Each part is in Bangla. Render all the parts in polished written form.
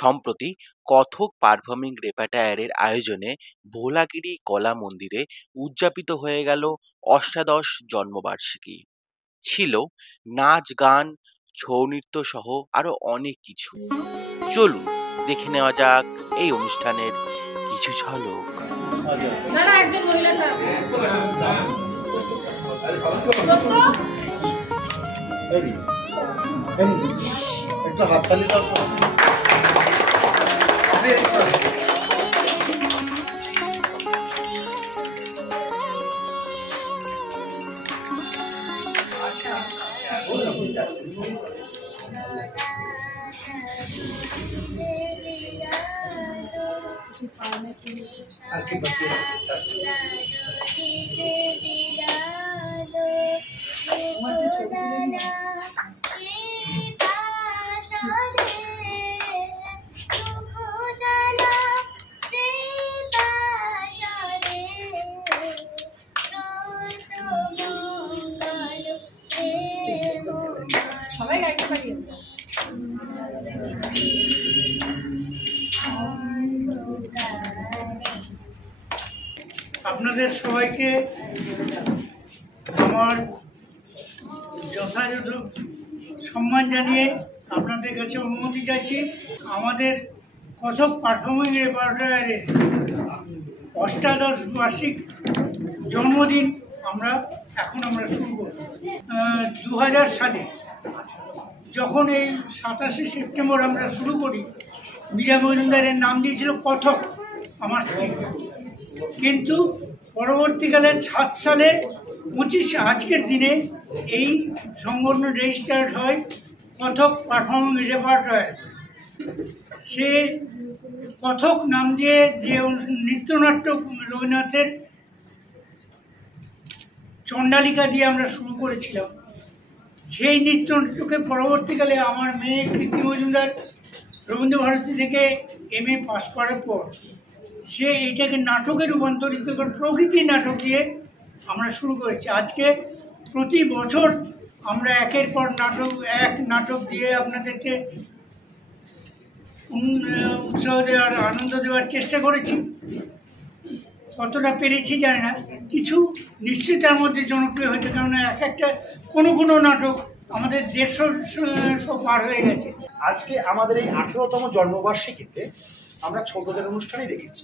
সম্প্রতি কথক পারফর্মিং রেপার্টয়ারের আয়োজনে ভোলাগিরি কলা মন্দিরে উদযাপিত হয়ে গেল অষ্টাদশ জন্মবার্ষিকী। ছিল নাচ, গান, ছৌ নৃত্য সহ আরো অনেক কিছু। চলুন দেখে নেওয়া যাক এই অনুষ্ঠানের কিছু ঝলক। একটু হাততালি দাও। সবাই গাইতে পারি। আপনাদের সবাইকে আমার যথাযথ সম্মান জানিয়ে আপনাদের কাছে অনুমতি চাইছি। আমাদের কথক পারফর্মিং রেপার্টয়ারের অষ্টাদশ বার্ষিক জন্মদিন আমরা শুরু করব। 2000 সালে যখন এই 27শে সেপ্টেম্বর আমরা শুরু করি, মীরা মজুমদারের নাম দিয়েছিল কথক, আমার স্ত্রী। কিন্তু পরবর্তীকালে 7 সালে 25 আজকের দিনে এই সংগঠন রেজিস্টার্ড হয় কথক পারফর্মিং রেপার্টয়ার। সে কথক নাম দিয়ে যে নৃত্যনাট্য রবীন্দ্রনাথের চণ্ডালিকা দিয়ে আমরা শুরু করেছিলাম, সেই নৃত্যনাট্যকে পরবর্তীকালে আমার মেয়ে কৃতি মজুমদার রবীন্দ্রভারতী থেকে MA পাস করার পর সে এইটাকে নাটকে রূপান্তরিত করে প্রকৃতি নাটক দিয়ে আমরা শুরু করেছি। আজকে প্রতি বছর আমরা একের পর নাটক দিয়ে আপনাদেরকে উৎসাহ দেওয়ার, আনন্দ দেওয়ার চেষ্টা করেছি। কতটা পেরেছি জানি না, কিছু নিশ্চয়ই তার মধ্যে জনপ্রিয় হয়েছে, কেননা একটা কোনো নাটক আমাদের 150 পার হয়ে গেছে। আজকে আমাদের এই 18তম জন্মবার্ষিকীতে আমরা ছোটদের অনুষ্ঠানই রেখেছি।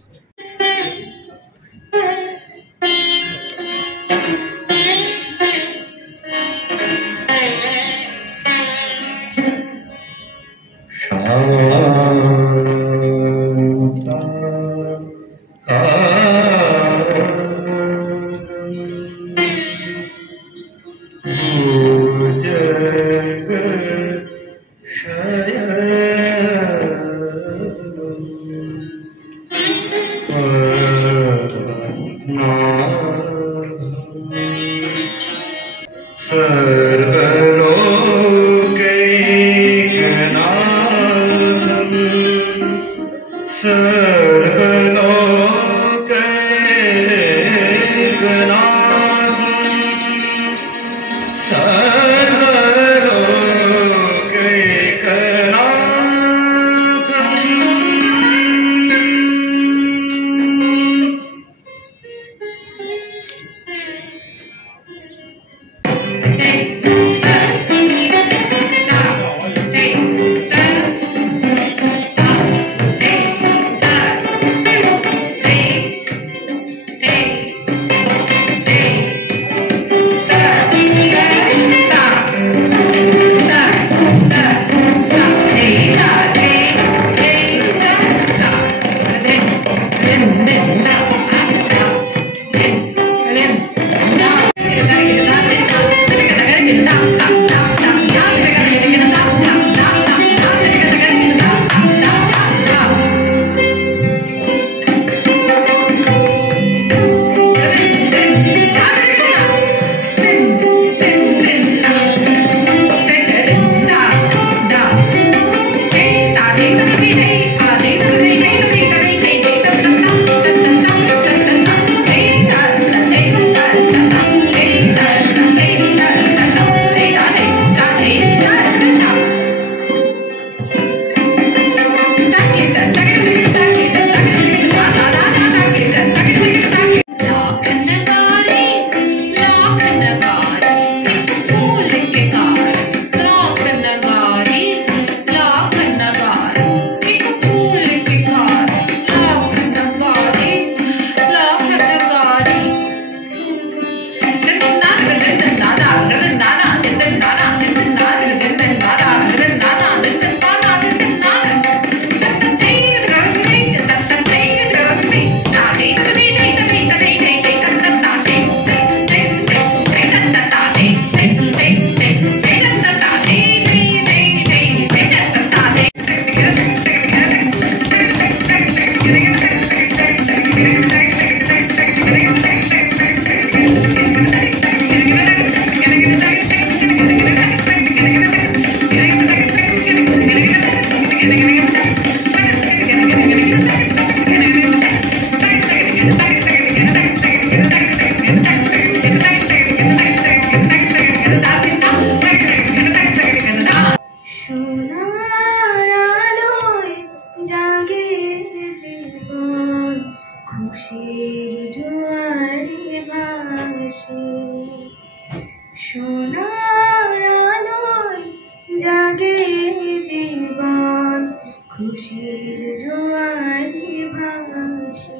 খুশির জোয়ারে ভাসে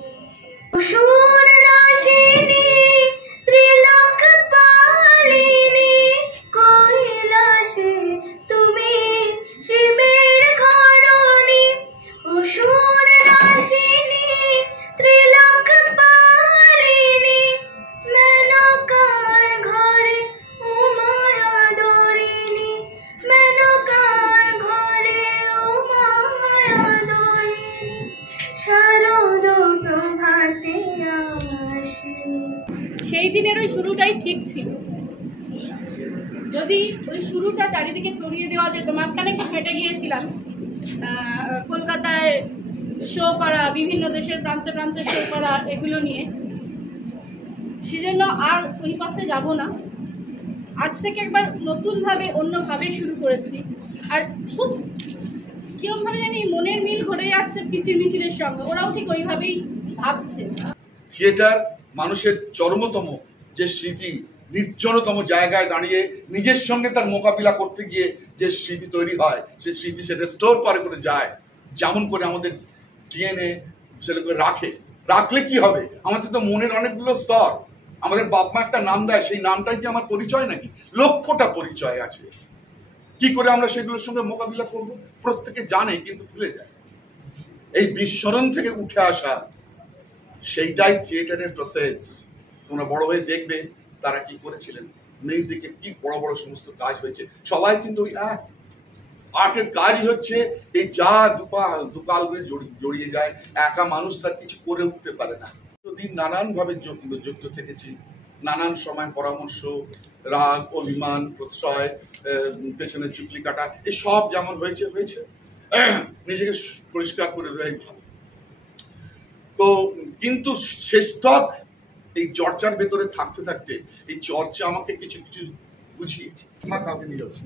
সুর রাশিনী ত্রিলোক পালিনী কৈলাসে তুমি শিবের ঘরণী সুর রাশিনী ত্রিলোক পালিনী মেনকার ঘরে উমায়া দরিণী মেনকার ঘরে উমায়া দরিণী শারদ প্রভাতে আসে। সেই দিনের ওই শুরুটাই ঠিক ছিল। যদি ওই শুরুটা চারিদিকে ছড়িয়ে দেওয়া যেত, মাঝখানে একটু ফেটে গিয়েছিলাম, কলকাতায় শো করা, বিভিন্ন দেশের প্রান্তে প্রান্তে শো করা, এগুলো নিয়ে, সেজন্য আর ওই পথে যাব না। আজ থেকে একবার নতুনভাবে অন্যভাবে শুরু করেছি। আর খুব কিরমভাবে জানি মনের মিল ঘটে যাচ্ছে পিছির মিছিলের সঙ্গে, ওরাও ঠিক ওইভাবেই ভাবছে। থিয়েটার মানুষের চরমতম যে স্মৃতি, নির্জনতম জায়গায় দাঁড়িয়ে নিজের সঙ্গে তার মোকাবিলা করতে গিয়ে যে স্মৃতি তৈরি হয়, সেই স্মৃতি সেটা স্টোর করে যায়, যেমন করে আমাদের ডিএনএ সেটাকে রাখলে কি হবে? আমাদের তো মনের অনেকগুলো স্তর। আমাদের বাপ মা একটা নাম দেয়, সেই নামটাই কি আমার পরিচয় নাকি? লক্ষ্যটা পরিচয় আছে। কি করে আমরা সেগুলোর সঙ্গে মোকাবিলা করব প্রত্যেকে জানে, কিন্তু ভুলে যায়। এই বিস্মরণ থেকে উঠে আসা, সেইটাই থিয়েটারের প্রসেস। তোমরা বড় হয়ে দেখবে তারা কি করেছিলেন, মিউজিকে কি বড় বড় সমস্ত কাজ হয়েছে। সবাই কিন্তু ওই এক আর্টের কাজই হচ্ছে এই যা দুকাল করে জড়িয়ে যায়। একা মানুষ তার কিছু করে উঠতে পারে না। দিন নানান ভাবে যুক্ত থেকেছি, নানান সময় পরামর্শ, রাগ, অভিমান, প্রশ্রয়, পেছনে চুকলি কাটা, এই সব যেমন হয়েছে নিজেকে পরিষ্কার করে দেওয়াই ভালো। তো কিন্তু শেষ তক এই চর্চার ভেতরে থাকতে থাকতে এই চর্চা আমাকে কিছু কিছু বুঝিয়েছে। আমার কাউকে নিয়ে যাচ্ছে।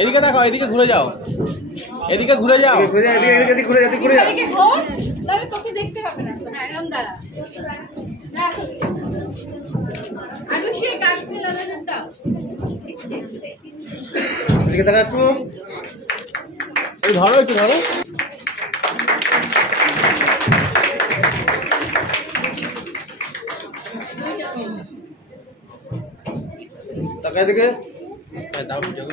এদিকে দেখো, এদিকে ঘুরে যাও, এদিকে ঘুরে যাও, এদিকে ঘুরে যাও, ঘুরে যাও। তাহলে তোকে দেখতে হবে না। হ্যাঁ, এরকম দাঁড়া। আর সেই গাছ নিয়ে দাদা দাও। এদিকে দেখা একটু, এই ধরো একটু ধরো। টাকা এদিকে দাও ভিডিও।